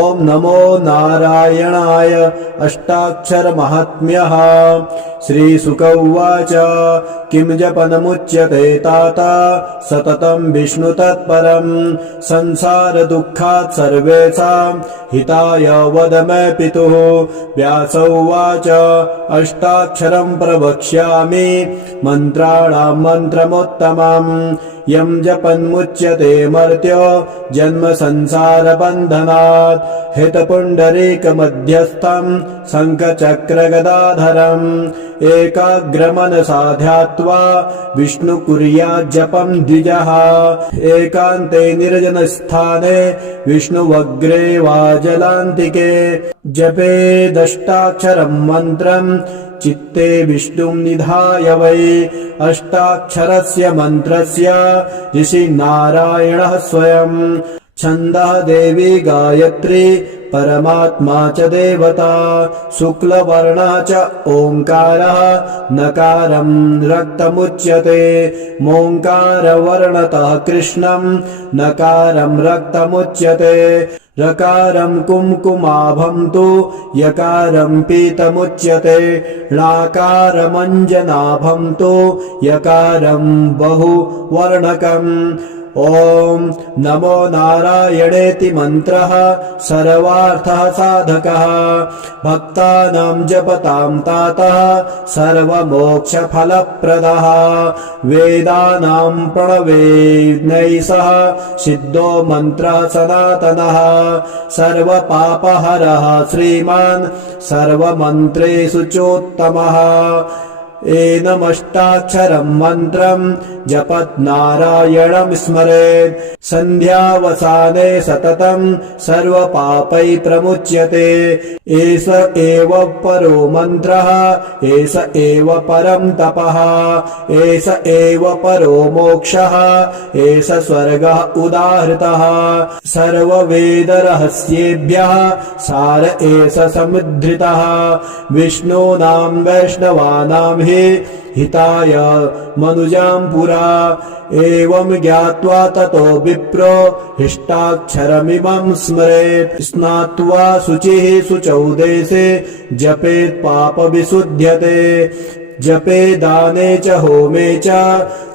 ॐ नमो नारायणाय अष्टाक्षरमाहात्म्यः। श्रीशुक उवाच किं जपनमुच्यते तात सततं विष्णुतत्परं संसारदुःखात् सर्वेषां हिताय वद मे पितुः। व्यास उवाच अष्टाक्षरं प्रवक्ष्यामि मन्त्राणां मन्त्रमुत्तमम् यं जपन्मुच्यते मर्त्यो जन्म संसारबन्धनात् हितपुण्डरीकमध्यस्थं शङ्खचक्रगदाधरम् एकाग्रमनसा ध्यात्वा विष्णुकुर्याज्जपं द्विजः। एकान्ते निर्जनस्थाने विष्णुवग्रे वा जलान्तिके जपेदष्टाक्षरं मन्त्रं चित्ते विष्णुं निधाय वै। अष्टाक्षरस्य मन्त्रस्य ऋषि नारायणः स्वयं छन्दः देवी गायत्री परमात्मा च देवता शुक्लवर्णः च ओङ्कारः नकारं रक्तमुच्यते मोङ्कारवर्णतः कृष्णं नकारं रक्तमुच्यते रकारं कुङ्कुमाभं तु यकारं पीतमुच्यते णाकारमञ्जनाभं तु यकारं बहुवर्णकम्। ॐ नमो नारायणेति मन्त्रः सर्वार्थः साधकः भक्तानां जपतां तातः सर्वमोक्षफलप्रदः वेदानां प्रणवेनैसः सिद्धो मन्त्रः सनातनः सर्वपापहरः श्रीमान् सर्वमन्त्रेषु चोत्तमः। एनमष्टाक्षरं मन्त्रं जपत् नारायणं स्मरेत् सन्ध्यावसाने सततं सर्वपापै प्रमुच्यते। एष एव परो मन्त्रः एष एव परं तपः एष एव परो मोक्षः एष स्वर्गः उदाहृतः सर्ववेदरहस्येभ्यः सार एष समुद्धृतः विष्णूनां वैष्णवानां हिताय मनुजां पुरा। एवं ज्ञात्वा ततो विप्रो हिष्टाक्षरमिमं स्मरेत् स्नात्वा शुचिः शुचौ देशे जपेत् पापविशुध्यते जपे दाने च होमे च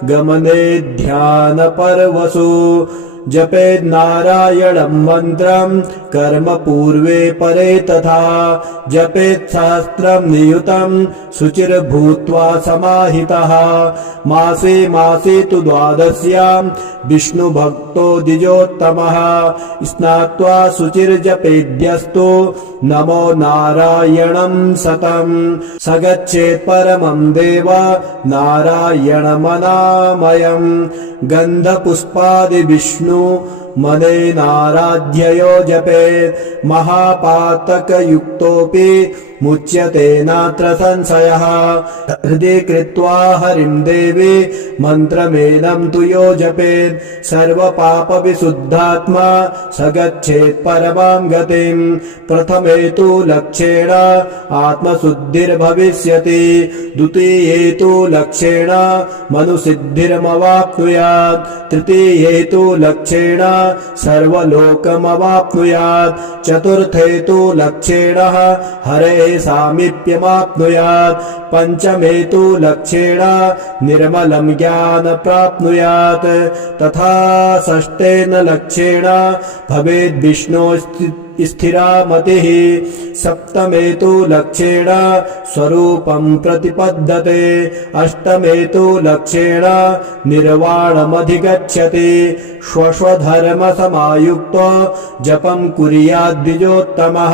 गमने ध्यानपर्वसु जपेत् नारायणं मन्त्रं कर्म पूर्वे परे तथा जपेत् शास्त्रं नियुतं शुचिर्भूत्वा समाहितः मासे मासे तु द्वादश्यां विष्णुभक्तो द्विजोत्तमः स्नात्वा शुचिर्जपेद्यस्तु नमो नारायणं सतं स गच्छेत् परमं देव नारायणमनामयम् गन्धपुष्पादि विष्णु मनेनाराध्ययो जपेत् महापातकयुक्तोऽपि मुच्यते नात्र संशयः हृदि कृत्वा हरिं देवी मन्त्रमेनं तु यो जपेत् सर्वपापविशुद्धात्मा स गच्छेत् परमां गतिम्। प्रथमे तु लक्ष्येण आत्मशुद्धिर्भविष्यति द्वितीये तु लक्ष्येण मनुसिद्धिर्मवाप्नुयात् तृतीये तु लक्ष्येण सर्वलोकमवाप्नुयात् चतुर्थे तु लक्ष्येण हरे सामीप्यमाप्नुयात् पञ्चमे तु लक्ष्येण निर्मलं ज्ञान प्राप्नुयात् तथा षष्ठेन लक्ष्येण भवेद् विष्णो स्थिरा मतिः सप्तमे तु लक्ष्येण स्वरूपं प्रतिपद्यते अष्टमे तु लक्ष्येण निर्वाणमधिगच्छति स्वस्वधर्मसमायुक्तो जपं कुर्याद् द्विजोत्तमः।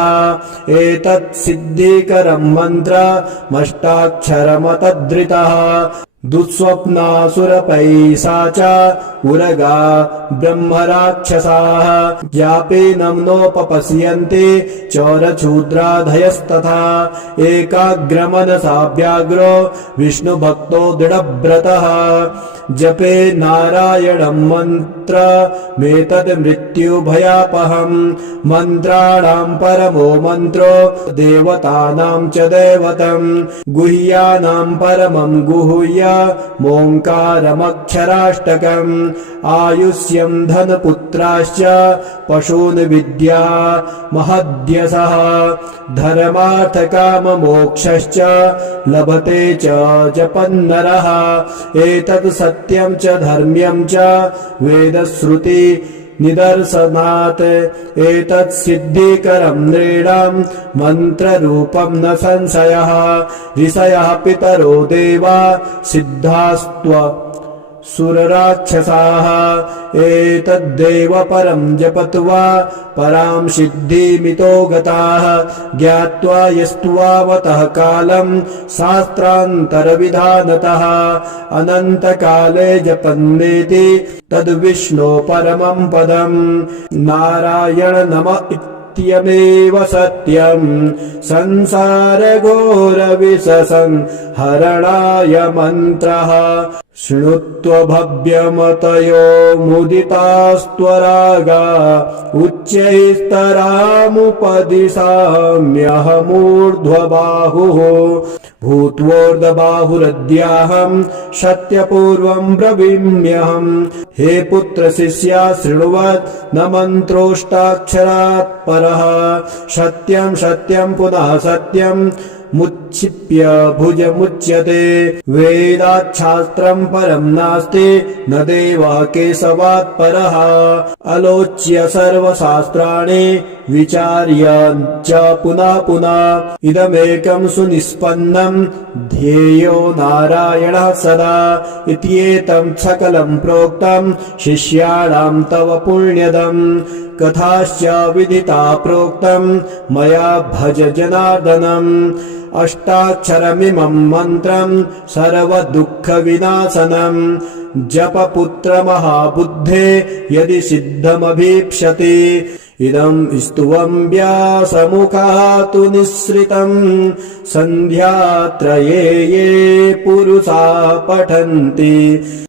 एतत् सिद्धिकरं मन्त्रमष्टाक्षरमतधृतः दुःस्वप्नासुरपैशाच उरगा ब्रह्मराक्षसाः ज्ञापेनं नोपपश्यन्ति चौरशूद्राधयस्तथा एकाग्रमनसा व्याघ्रो विष्णुभक्तो दृढव्रतः जपे नारायणं मन्त्रमेतद् मृत्युभयापहम् मन्त्राणां परमो मन्त्रो देवतानां च दैवतम् गुह्यानां परमं गुह्य मोङ्कारमक्षराष्टकम् आयुष्यं धनपुत्राश्च पशून् विद्या महद्यसः धर्मार्थकाममोक्षश्च लभते च जपन्नरः एतत् सत्यं च धर्म्यं च वेदश्रुति निदर्शनात् एतत् सिद्धिकरं नृणां मन्त्ररूपं न संशयः ऋषयः पितरो देवा सिद्धास्त्व सुरराक्षसाः एतद्देव परं जपत्वा परां सिद्धिमितो गताः ज्ञात्वा यस्त्वावतः कालं शास्त्रान्तरविधानतः अनन्तकाले जपन्नेति तद्विष्णो परमं पदम् नारायण नम इत्यमेव सत्यं संसारघोरविषसंहरणाय मन्त्रः शृणुत्व भव्यमतयो मुदितास्त्वरागा उच्चैस्तरामुपदिशाम्यहमूर्ध्वबाहुः भूत्वोर्ध्वबाहुरद्याहं सत्यपूर्वं ब्रवीम्यहम् हे पुत्र शिष्या शृण्वत् न मन्त्रोष्टाक्षरात् परः सत्यं सत्यं पुनः सत्यं मुच्छिप्य भुजमुच्यते वेदात् शास्त्रं परं नास्ति न देवः केशवात् परः अलोच्य सर्वशास्त्राणि विचार्य च पुनः पुनः इदमेकं सुनिष्पन्नं ध्येयो नारायणः सदा इत्येतं सकलं प्रोक्तं शिष्याणां तव पुण्यदम् कथाश्च विदिता प्रोक्तं मया भज जनार्दनम् अष्टाक्षरमिमं मन्त्रं सर्वदुःखविनाशनं जपपुत्र महाबुद्धे यदि सिद्धमभीप्स्यति इदं स्तुवं व्यासमुखात् निःसृतं सन्ध्यात्रये ये पुरुषा पठन्ति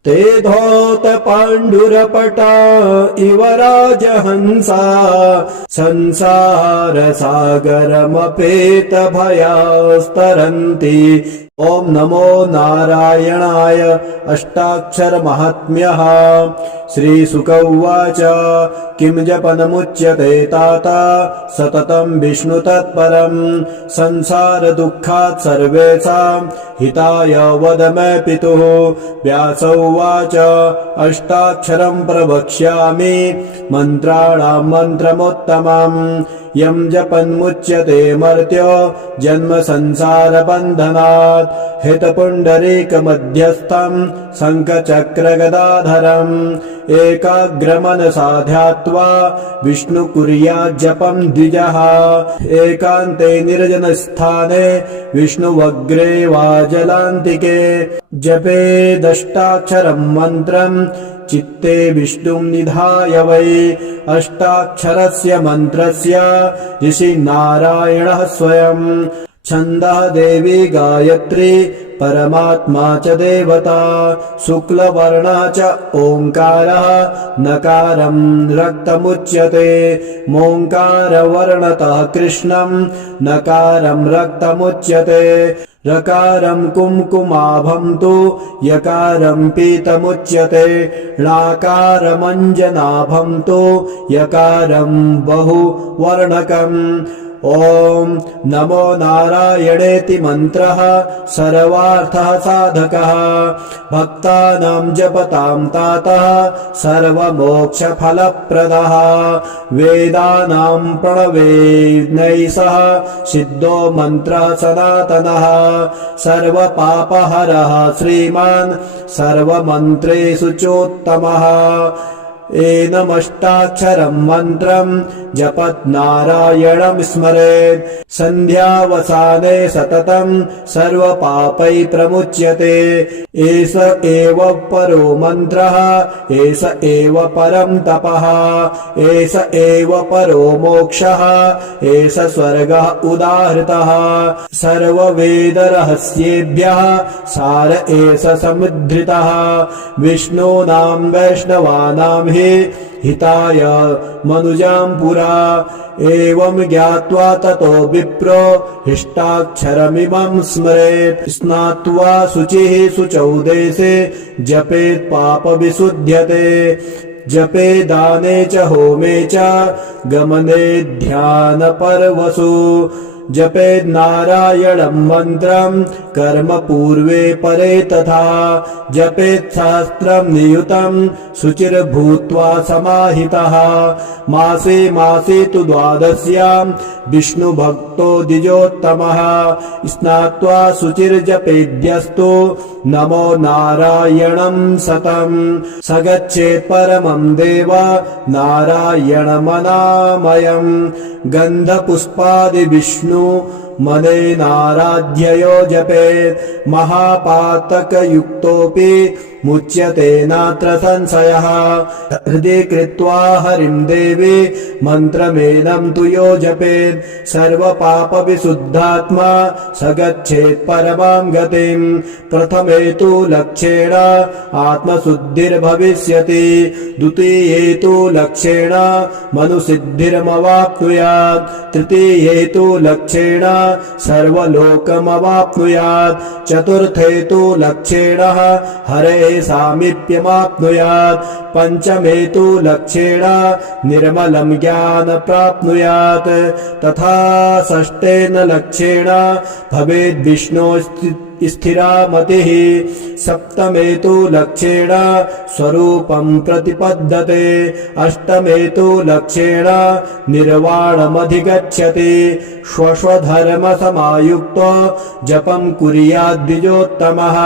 ते धौतपाण्डुरपटा इव राजहंसा संसारसागरमपेतभयास्तरन्ति ॐ नमो नारायणाय अष्टाक्षरमाहात्म्यः श्रीशुक उवाच किं जपनमुच्यते तात सततं विष्णुतत्परं संसारदुःखात् सर्वेषां हिताय वद मे पितुः व्यास उवाच अष्टाक्षरं प्रवक्ष्यामि मन्त्राणां मन्त्रमुत्तमम् यं जपन्मुच्यते मर्त्यो जन्म संसारबन्धनात् हितपुण्डरीकमध्यस्थं शङ्खचक्रगदाधरम् एकाग्रमनसा ध्यात्वा विष्णुकुर्याज्जपं द्विजः एकान्ते निर्जनस्थाने विष्णुवग्रे वा जलान्तिके जपेदष्टाक्षरं मन्त्रं चित्ते विष्णुं निधाय वै अष्टाक्षरस्य मन्त्रस्य ऋषि नारायणः स्वयं छन्दः देवी गायत्री परमात्मा च देवता शुक्लवर्णः च ओङ्कारः नकारं रक्तमुच्यते मोङ्कारवर्णतः कृष्णं नकारं रक्तमुच्यते रकारं कुङ्कुमाभं तु यकारं पीतमुच्यते णाकारमञ्जनाभं तु यकारं बहुवर्णकम् ॐ नमो नारायणेति मन्त्रः सर्वार्थः साधकः भक्तानां जपतां तातः सर्वमोक्षफलप्रदः वेदानां प्रणवेनैसः सिद्धो मन्त्रः सनातनः सर्वपापहरः श्रीमान् सर्वमन्त्रेषु चोत्तमः एनमष्टाक्षरं मन्त्रं जपत् नारायणं स्मरेत् सन्ध्यावसाने सततं सर्वपापै प्रमुच्यते एष एव परो मन्त्रः एष एव परं तपः एष एव परो मोक्षः एष स्वर्गः उदाहृतः सर्ववेदरहस्येभ्यः सार एष समुद्धृतः विष्णूनां वैष्णवानां हि हिताय मनुजां पुरा। एवं ज्ञात्वा ततो विप्रो हिष्टाक्षरमिमं स्मरेत्। स्नात्वा शुचिः शुचौ देशे जपेत् पापविशुध्यते। जपे दाने च होमे च गमने ध्यानपर्वसु। जपेत् नारायणं मन्त्रं कर्म पूर्वे परे तथा। जपेत् सहस्रं नियुतं शुचिर्भूत्वा समाहितः। मासे मासे तु द्वादश्यां विष्णुभक्तो द्विजोत्तमः। स्नात्वा शुचिर्जपेद्यस्तु नमो नारायणं सतम्। स गच्छेत् परमं देव नारायणमनामयम्। गन्धपुष्पादि विष्णु मनेनाराध्ययो जपेत्। महापातकयुक्तोऽपि मुच्यते नात्र संशयः। हृदि कृत्वा हरिं देवी मन्त्रमेनं तु यो जपेत्। सर्वपापविशुद्धात्मा स गच्छेत् परमां गतिम्। प्रथमे तु लक्ष्येण आत्मशुद्धिर्भविष्यति। द्वितीये तु लक्ष्येण मनुसिद्धिर्मवाप्नुयात्। तृतीये तु लक्ष्येण सर्वलोकमवाप्नुयात्। चतुर्थे तु लक्ष्येण हरेः सामीप्यमाप्नुयात्। पञ्चमे तु लक्ष्येण निर्मलं ज्ञान प्राप्नुयात्। तथा षष्ठेन लक्ष्येण भवेद् विष्णो स्थिरा मतिः। सप्तमे तु लक्ष्येण स्वरूपं प्रतिपद्यते। अष्टमे तु लक्ष्येण निर्वाणमधिगच्छति। स्वस्वधर्मसमायुक्तो जपं कुर्याद् द्विजोत्तमः।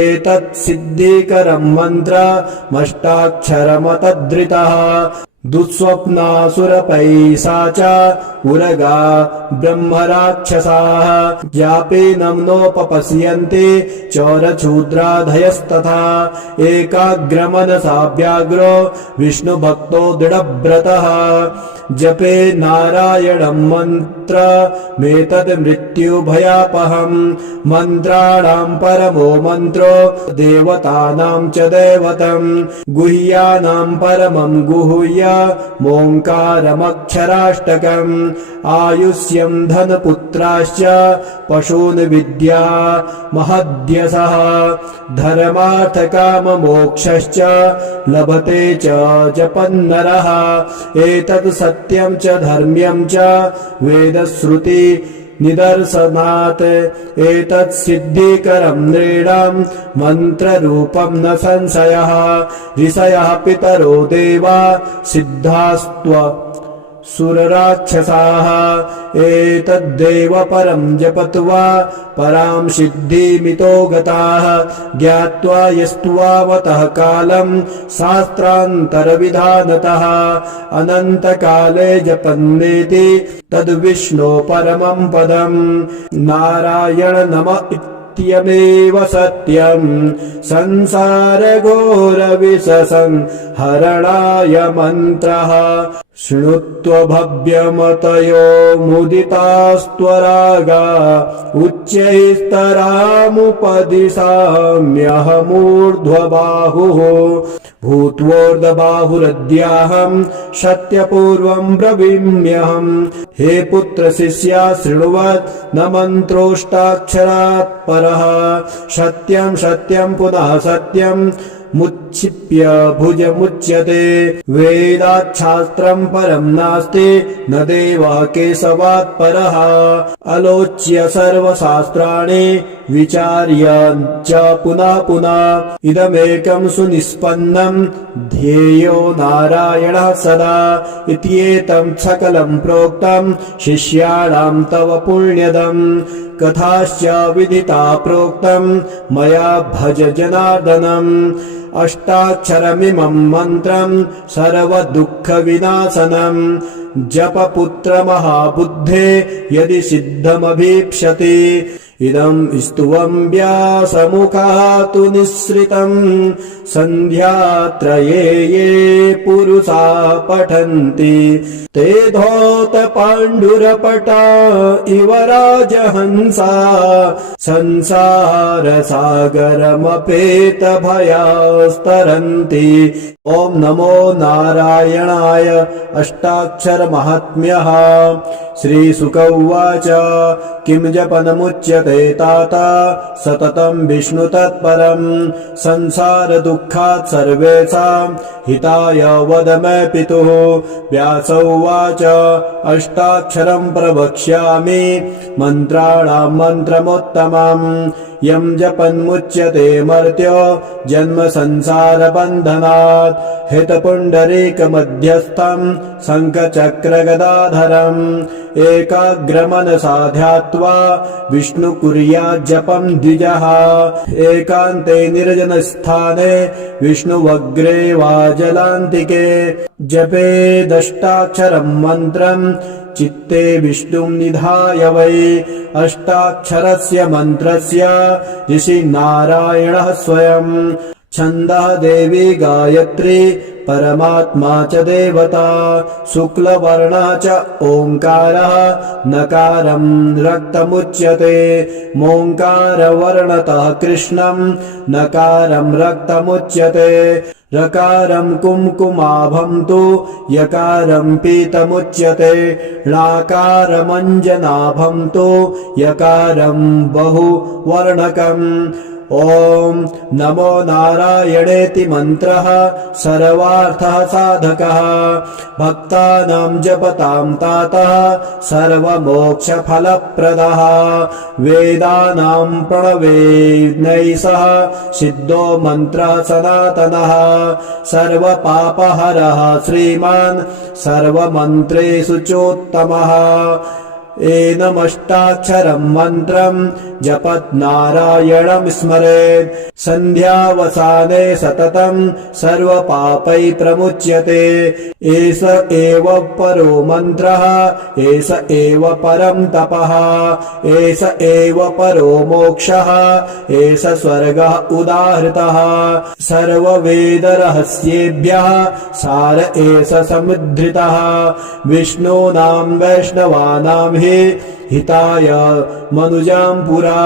एतत् सिद्धिकरं मन्त्रमष्टाक्षरमतधृतः। दुःस्वप्नासुरपैशाच उरगा ब्रह्मराक्षसाः। यापेनं नोपपश्यन्ति चोरशूद्राधयस्तथा। एकाग्रमनसा व्याघ्रो विष्णुभक्तो दृढव्रतः। जपे नारायणं मन्त्रमेतत् मृत्युभयापहम्। मन्त्राणां परमो मन्त्रो देवतानां च दैवतम्। गुह्यानां परमं गुह्य मोङ्कारमक्षराष्टकम्। आयुष्यं धनपुत्राश्च पशून् विद्या महद्यशः। धर्मार्थकाममोक्षश्च लभते च जपन्नरः। एतत् सत्यं च धर्म्यं च वेदश्रुति निदर्शनात्। एतत् सिद्धिकरं नृणां मन्त्ररूपं न संशयः। ऋषयः पितरो देवा सिद्धास्त्व सुरराक्षसाः। एतद्देव परं जपत्वा परां सिद्धिमितो गताः। ज्ञात्वा यस्त्वावतः कालं शास्त्रान्तरविधानतः। अनन्तकाले जपन्नेति तद्विष्णो परमं पदम्। नारायण नम इत्यमेव सत्यम्। संसारघोरविषसंहरणाय मन्त्रः। शृणुत्व भव्यमतयो मुदितास्त्वरागा। उच्चैस्तरामुपदिशाम्यहमूर्ध्वबाहुः। भूत्वोर्ध्वबाहुरद्याहं सत्यपूर्वं ब्रवीम्यहम्। हे पुत्र शिष्या शृण्वत् न मन्त्रोष्टाक्षरात् परः। सत्यं सत्यं पुनः सत्यं मुच्छिप्य भुजमुच्यते। वेदाच्छास्त्रं परं नास्ति न देवः केशवात् परः। अलोच्य सर्वशास्त्राणि विचार्य च पुनः पुनः। इदमेकं सुनिष्पन्नं ध्येयो नारायणः सदा। इत्येतं सकलं प्रोक्तं शिष्याणां तव पुण्यदम्। कथाश्च विदिता प्रोक्तं मया भज जनार्दनम्। अष्टाक्षरमिमं मन्त्रं सर्वदुःखविनाशनम्। जपपुत्र महाबुद्धे यदि सिद्धमभीप्स्यति। इदं स्तुवं व्यासमुखातु निःसृतं सन्ध्यात्रये ये पुरुषा पठन्ति ते धौतपाण्डुरपटा इव राजहंसा संसारसागरमपेतभयास्तरन्ति। ॐ नमो नारायणाय। अष्टाक्षरमाहात्म्यः। श्रीशुक उवाच किं जपनमुच्यते तात सततं विष्णुतत्परं संसारदुःखात् सर्वेषां हिताय वद मे पितुः। व्यास उवाच अष्टाक्षरं प्रवक्ष्यामि मन्त्राणां मन्त्रमुत्तमम् यं जपन्मुच्यते मर्त्यो जन्म संसारबन्धनात् हितपुण्डरीकमध्यस्थं शङ्खचक्रगदाधरम् एकाग्रमनसा ध्यात्वा विष्णु कुर्याज्जपं द्विजः। एकान्ते निर्जनस्थाने विष्णुवग्रे वा जलान्तिके जपेदष्टाक्षरं मन्त्रं चित्ते विष्णुं निधाय वै। अष्टाक्षरस्य मन्त्रस्य ऋषि नारायणः स्वयं। छन्दः देवी गायत्री परमात्मा च देवता। शुक्लवर्णः च ओङ्कारः नकारं रक्तमुच्यते। मोङ्कारवर्णतः कृष्णं नकारं रक्तमुच्यते। रकारं कुङ्कुमाभं तु यकारं पीतमुच्यते। णाकारमञ्जनाभं तु यकारं बहुवर्णकम्। ॐ नमो नारायणेति मन्त्रः सर्वार्थः साधकः। भक्तानां जपतां तातः सर्वमोक्षफलप्रदः। वेदानां प्रणवेनैसः सिद्धो मन्त्रः सनातनः। सर्वपापहरः श्रीमान् सर्वमन्त्रेषु चोत्तमः। एनमष्टाक्षरं मन्त्रं जपत् नारायणं स्मरेत् सन्ध्यावसाने सततं सर्वपापै प्रमुच्यते। एष एव परो मन्त्रः एष एव परं तपः एष एव परो मोक्षः एष स्वर्गः उदाहृतः। सर्ववेदरहस्येभ्यः सार एष समुद्धृतः। विष्णूनां वैष्णवानां हि हिताय मनुजां पुरा।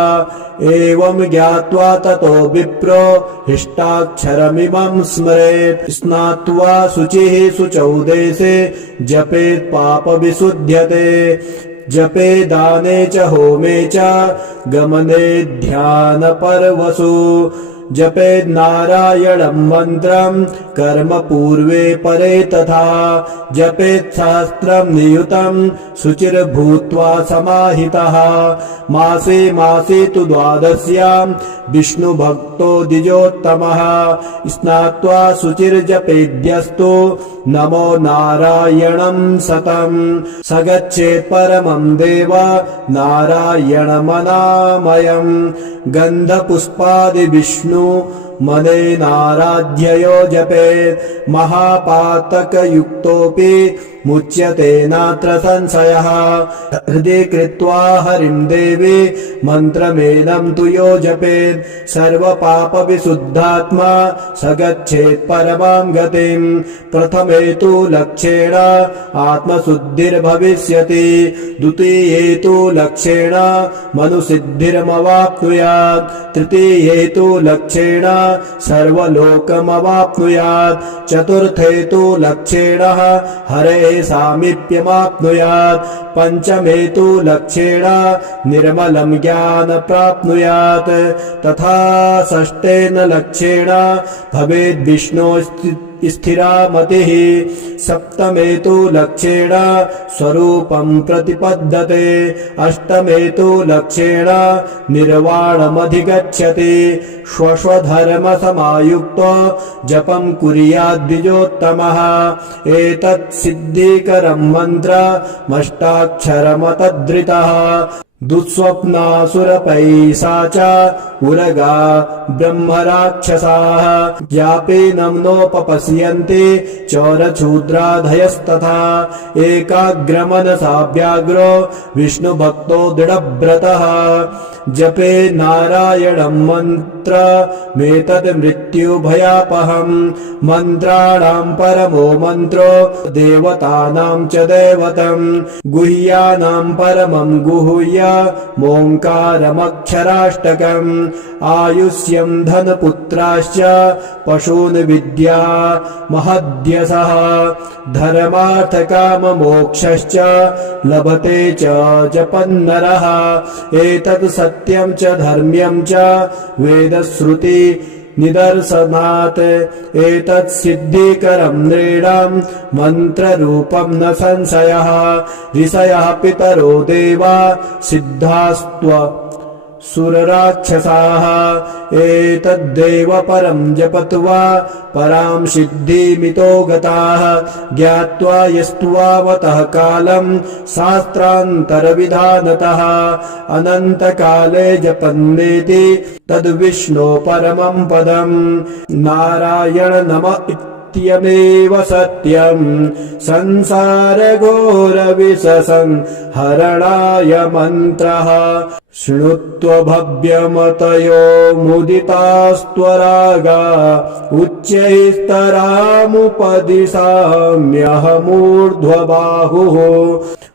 एवं ज्ञात्वा ततो विप्रो हिष्टाक्षरमिमं स्मरेत्। स्नात्वा शुचिः शुचौ देशे जपेत् पापविशुध्यते। जपे दाने च होमे च गमने ध्यानपर्वसु। जपेत् नारायणं मन्त्रं कर्म पूर्वे परे तथा। जपेत् शास्त्रं नियुतं शुचिर्भूत्वा समाहितः। मासे मासे तु द्वादश्यां विष्णुभक्तो द्विजोत्तमः। स्नात्वा शुचिर्जपेद्यस्तु नमो नारायणं सतं। स गच्छेत् परमं देव नारायणमनामयम्। गन्धपुष्पादि विष्णु मनेनाराध्ययो जपेत्। महापातकयुक्तोऽपि मुच्यते नात्र संशयः। हृदि कृत्वा हरिं देवी मन्त्रमेनं तु यो जपेत् सर्वपापविशुद्धात्मा स गच्छेत् परमां गतिम्। प्रथमे तु लक्ष्येण आत्मशुद्धिर्भविष्यति। द्वितीये तु लक्ष्येण मनुसिद्धिर्मवाप्नुयात्। तृतीये तु लक्ष्येण सर्वलोकमवाप्नुयात्। चतुर्थे तु लक्ष्येण हरे सामीप्यमाप्नुयात्। पञ्चमे तु लक्ष्येण निर्मलं ज्ञान प्राप्नुयात्। तथा षष्ठेन लक्ष्येण भवेद् विष्णो स्थिरा मतिः। सप्तमे तु लक्ष्येण स्वरूपं प्रतिपद्यते। अष्टमे तु लक्ष्येण निर्वाणमधिगच्छति। स्वस्वधर्मसमायुक्तो जपं कुर्याद् द्विजोत्तमः। एतत् सिद्धिकरं मन्त्रमष्टाक्षरमतधृतः। दुःस्वप्नासुरपैशाचा उरगा ब्रह्मराक्षसाः यापेनं नोपपश्यन्ते चौरशूद्राधयस्तथा एकाग्रमनसा व्याघ्रो विष्णुभक्तो दृढव्रतः जपे नारायणं मन्त्रमेतद् मृत्युभयापहम् मन्त्राणां परमो मन्त्रो देवतानां च दैवतम् गुह्यानां परमं गुह्य मोङ्कारमक्षराष्टकम् आयुष्यं धनपुत्राश्च पशून् विद्या महद्यसः धर्मार्थकाममोक्षश्च लभते च जपन्नरः एतत् सत्यं च धर्म्यं च वेदश्रुति निदर्शनात् एतत् सिद्धिकरं नृणां मन्त्ररूपं न संशयः ऋषयः पितरो देवा सिद्धास्त्व सुरराक्षसाः एतद्देव परं जपत्वा परां सिद्धिमितो गताः ज्ञात्वा यस्त्वावतः कालं शास्त्रान्तरविधानतः अनन्तकाले जपन्नेति तद्विष्णो परमं पदं नारायण नम इत्यमेव सत्यं संसारघोरविषसंहरणाय मन्त्रः शृणुत्व भव्यमतयो मुदितास्त्वरागा उच्चैस्तरामुपदिशाम्यहमूर्ध्वबाहुः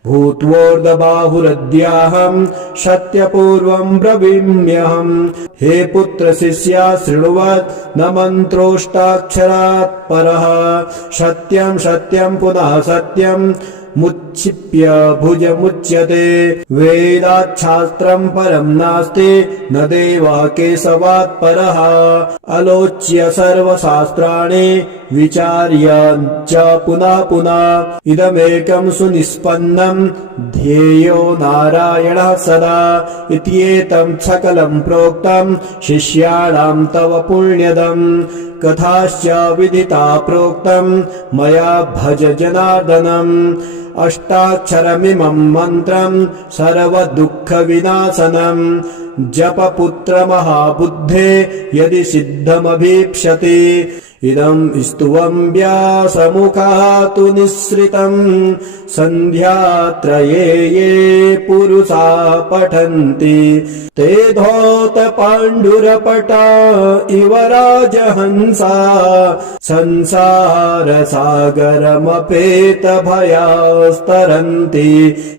भूत्वोर्ध्वबाहुरद्याहं सत्यपूर्वं ब्रवीम्यहम् हे पुत्र शिष्या शृण्वत् न मन्त्रोष्टाक्षरात् परः सत्यं सत्यं पुनः सत्यं मुच्छिप्य भुजमुच्यते वेदात् शास्त्रं परं नास्ति न देवः केशवात् परः अलोच्य सर्वशास्त्राणि विचार्य च पुनः पुनः इदमेकं सुनिष्पन्नं ध्येयो नारायणः सदा इत्येतं सकलं प्रोक्तं शिष्याणां तव पुण्यदम् कथाश्च विदिता प्रोक्तं मया भज जनार्दनम् अष्टाक्षरमिमं मन्त्रं सर्वदुःखविनाशनं जपपुत्र महाबुद्धे यदि सिद्धमभीप्स्यति इदं स्तुवं व्यासमुखात् निःसृतं सन्ध्यात्रये ये पुरुषा पठन्ति ते धौतपाण्डुरपटा इव राजहंसा संसारसागरमपेतभयास्तरन्ति।